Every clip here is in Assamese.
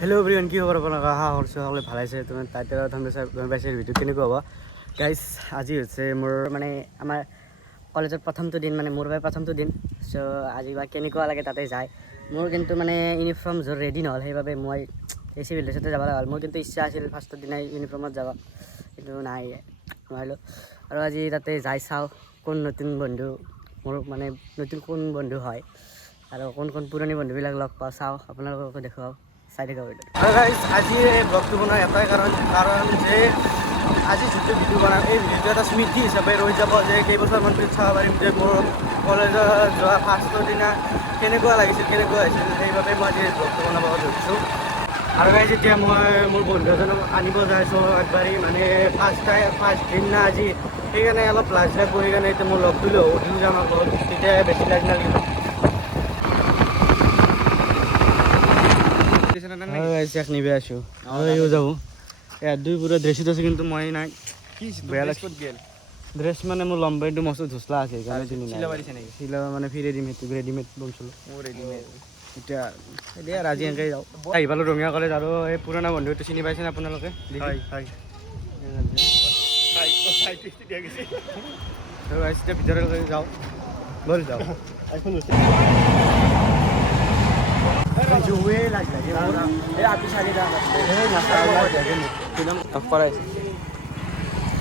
হেল্ল' এভৰিৱান, কি খবৰ আপোনালোকৰ? আশা কৰিছোঁ সকলোৱে ভাল আছে। তুমি টাইটেলৰ গম পাইছে ভিডিঅ' কেনেকুৱা হ'ব। গাইজ, আজি হৈছে মোৰ মানে আমাৰ কলেজৰ প্ৰথমটো দিন, মানে মোৰ বাবে প্ৰথমটো দিন। চ' আজি বা কেনেকুৱা লাগে তাতে যায়। মোৰ কিন্তু মানে ইউনিফৰ্ম যোৰ ৰেডি নহ'ল, সেইবাবে মই এই চিভিল ড্ৰেছতে যাব লগা হ'ল। মোৰ কিন্তু ইচ্ছা আছিল ফাৰ্ষ্টৰ দিনাই ইউনিফৰ্মত যাব, কিন্তু নাই, নোৱাৰিলোঁ। আৰু আজি তাতে যাই চাওঁ কোন নতুন বন্ধু মোৰ মানে নতুন কোন বন্ধু হয় আৰু কোন কোন পুৰণি বন্ধুবিলাক লগ পাওঁ, চাওঁ আপোনালোককো দেখুৱাওঁ। চাই থাকক। আৰু গাইজ, আজি এই ব্লগটো বনোৱাৰ এটাই কাৰণ যে আজি যিটো ভিডিঅ' বনাম এই ভিডিঅ'টো এটা স্মৃতি হিচাপে ৰৈ যাব, যে কেইবছৰমান পিছত চাব পাৰিম যে মোৰ কলেজত যোৱা ফাৰ্ষ্টৰ দিনা কেনেকুৱা লাগিছিল, কেনেকুৱা হৈছিল। সেইবাবে মই আজি ব্লগটো বনাব ধৰিছোঁ। আৰু গাইজ, এতিয়া মই মোৰ বন্ধু এজনক আনিব যাইছোঁ একবাৰেই, মানে ফাৰ্ষ্ট দিন না আজি, সেইকাৰণে অলপ লাজ লাগ কৰি কাৰণে এতিয়া মই লগ দিলোঁ, উঠিও যাম আকৌ, তেতিয়া বেছি লাজ নালাগিব। নিবে আছো আৰু যাব দুই পুৰা ড্ৰেছত আছে, কিন্তু মই নাই। বেয়া লাগছে ড্ৰেছ মানে মোৰ লম্বাইটো মস্ত ধুচলা আছে, চিলাব মানে ফ্ৰী ৰেডিমেড বনছিলোঁ এতিয়া। এতিয়া আজি এনেকৈ যাওঁ, আহি পালোঁ ৰঙিয়া কলেজ। আৰু এই পুৰণা বন্ধুটো চিনি পাইছেনে আপোনালোকে? এতিয়া ভিতৰলৈ যাওঁ, ব'ল যাওঁ।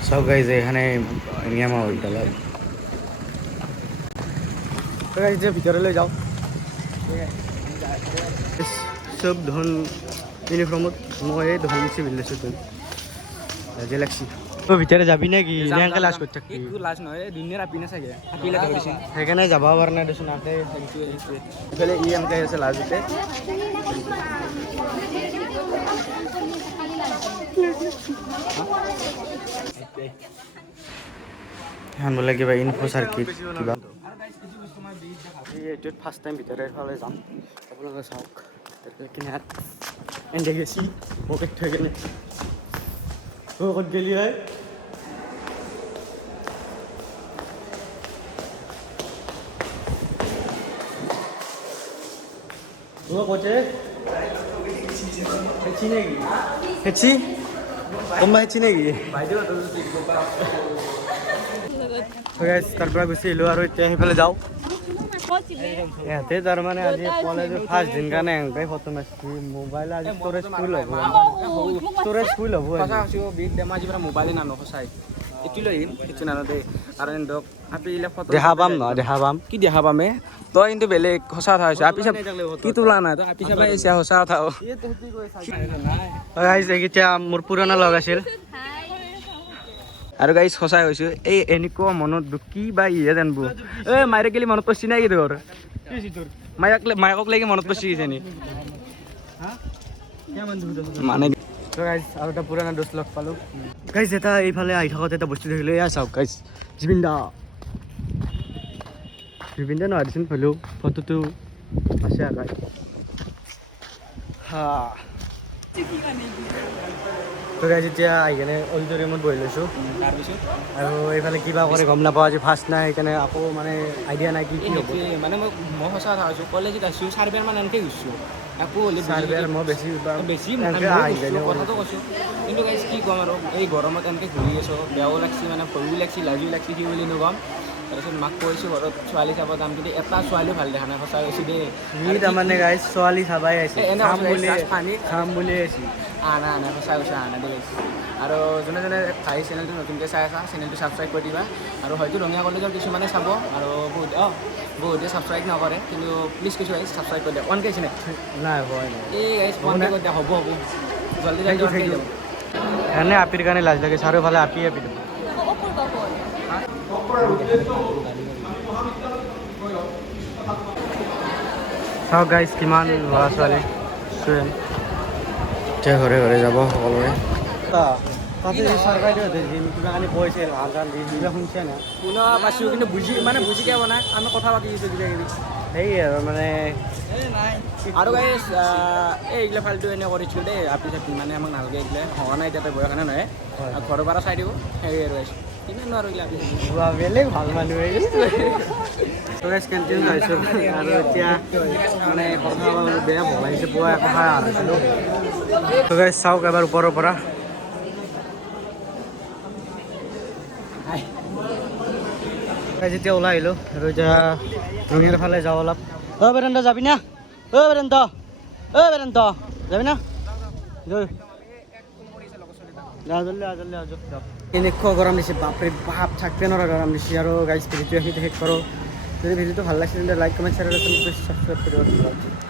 সব গাইজ এখানে নিয়ম বিদ্যালয়। যে ভিতৰলৈ যাওঁ, চব ধন ইউনিফৰ্মত, মই এই ধন চিভিল ড্ৰেছতো লাজে লাগছি। ভিতৰে যাবি নে কি? এনেকৈ লাজ কৰি থাকবি, লাজ নহয় দুনিয়াৰ আপি না চাগে, সেইকাৰণে যাব পৰা নাই দেচোন। এইফালে ই এনেকৈ আছে লাজতে। বোলে কিবা ইনফো চাৰ্কিট কিবা। এইটোত ফাৰ্ষ্ট টাইম ভিতৰৰ ফালে যাম, আপোনালোকে চাওক। কিনাত এনে গেছি পকেট থৈ কেনে ক'ত গেলি হয়। কৈছে হেচি নেকি? হেচি কোনোবা হেচি নেকি? তাৰ পৰা গুচি আহিলোঁ আৰু এতিয়া সেইফালে যাওঁ। ইয়াতে তাৰমানে আজি কলেজৰ ফাৰ্ষ্ট দিন কাৰণে এনেকৈ ফটো মাৰিছে। মোবাইল আজি ষ্ট'ৰেজ ফুল হ'ব, ষ্ট'ৰেজ ফুল হ'ব। আজি পৰা মোবাইলে নানো, সঁচাই এইটো লৈ আহিম, সেইটো নানো দেই। কাৰণ ধৰক আপি ফটো দেখা পাম নহয়, দেখা পাম কি দেখা পামে তই, কিন্তু বেলেগ সঁচা কথা হৈছে। আপি চাব কি তোলা নাই তই, আপি চাব আহিছে, সঁচা কথা। এতিয়া মোৰ পুৰণা লগ আছিল। আৰু গাইজ সঁচাই কৈছোঁ, এই এনেকুৱা মনত দুখ কি বা ইহে জানিব। এই মায়েৰে গেলি মনত পৰিছি নাই কি তোৰ? মায়েকক লাগি মনত পৰিছি কিজানি মানে। আৰু এটা পুৰণা দোষ লগ পালোঁ গাইজ। এটা এইফালে আহি থাকোঁতে এটা বস্তু দেখিলোঁ, এয়া চাওক গাইজ, জুবিন দা নহয় দেচোন, হ'লেও ফটোটো আছে আকাই। তো গাইজ, এতিয়া আহি কেনে অডিটৰিয়ামত বহি লৈছোঁ। আৰু এইফালে কিবা কৰে গম নাপাওঁ, আজি ফাৰ্ষ্ট নাই, সেইকাৰণে আকৌ মানে আইডিয়া নাই কি হ'ব। মানে মই সঁচা কথা কৈছোঁ, কলেজত আছোঁ 4 বাৰ মান এনেকৈ গৈছোঁ, আকৌ হ'লে 4 বাৰ মই বেছি কথাটো কৈছোঁ। কিন্তু গাইজ কি ক'ম আৰু, এই গৰমত এনেকৈ ঘূৰি আছোঁ, বেয়াও লাগছি, মানে ভয়ো লাগছি, লাজো লাগছি, কি বুলি নক'ম। তাৰপিছত মাক কৈছোঁ ঘৰত ছোৱালী চাব যাম, কিন্তু এটা ছোৱালীও ভাল দেখা নাই, সঁচা কৈছোঁ দেই। তাৰমানে গাইজ ছোৱালী চাবাই আহিছে, খাম বুলি আহিছে। আনা সঁচা কৈছোঁ, আনা দেই। আৰু যোনে যোনে ভাই চেনেলটো নতুনকৈ চাই আছা, চেনেলটো ছাবস্ক্ৰাইব কৰি দিবা। আৰু হয়তো ৰঙিয়া কলেজৰ কিছুমানে চাব, আৰু বহুতে ছাবস্ক্ৰাইব নকৰে, কিন্তু প্লিজ কিছু গাইজ ছাবস্ক্ৰাইব কৰি দিয়া। অন কৰিছে নাই? হয় এই গাইজ অন কৰি দিয়া, হ'ব জল্দি জল্দি অন কৰি যাব। এনে আপিৰ কাৰণে লাজ লাগে, চাৰিওফালে আপি দিব। চাওক গাইজ, কিমান ল'ৰা ছোৱালী ষ্টুডেণ্ট এতিয়া ঘৰে ঘৰে যাব সকলোৰে। তাতে চৰকাৰী কিবা কানি কৈছে, ধান চান দি কিবা শুনিছে নাই? শুনা পাইছোঁ, কিন্তু বুজি কিয় নাই, আমি কথা পাতি আছোঁ কিবা কিবি, সেই আৰু মানে আৰু গাইজ এইগিলা ফালটো এনে কৰিছিলোঁ দেই, আপি চাপি মানে আমাক নালাগে, এইগিলা হোৱা নাই এতিয়াতে বয়স এনে নহয়, ঘৰৰ পৰা চাই দিব সেই আৰু কিমানো আৰু এইগিলা বেলেগ ভাল মানুহ। কেণ্টিন আহিছোঁ আৰু এতিয়া মানে কথা বেয়া ভল আহিছে, পুৱা একো খাই আনিছিলোঁ, তো গাইজ চাওক এবাৰ ওপৰৰ পৰা যেতিয়া ওলাই আহিলোঁ আৰু এতিয়া ৰঙিয়াৰ ফালে যাওঁ অলপ। বেদান্ত যাবি না? বেদান্ত যাবি না? কেনেকুৱা গৰম দিছে বাপৰে বাপ, থাকিব নোৱাৰা গৰম দিছে। আৰু গাইজ ভিডিঅ'টো শেষ কৰোঁ। যদি ভিডিঅ'টো ভাল লাগিছে তেন্তে লাইক কমেণ্ট শ্বেয়াৰ আৰু ছাবস্ক্ৰাইব কৰিব।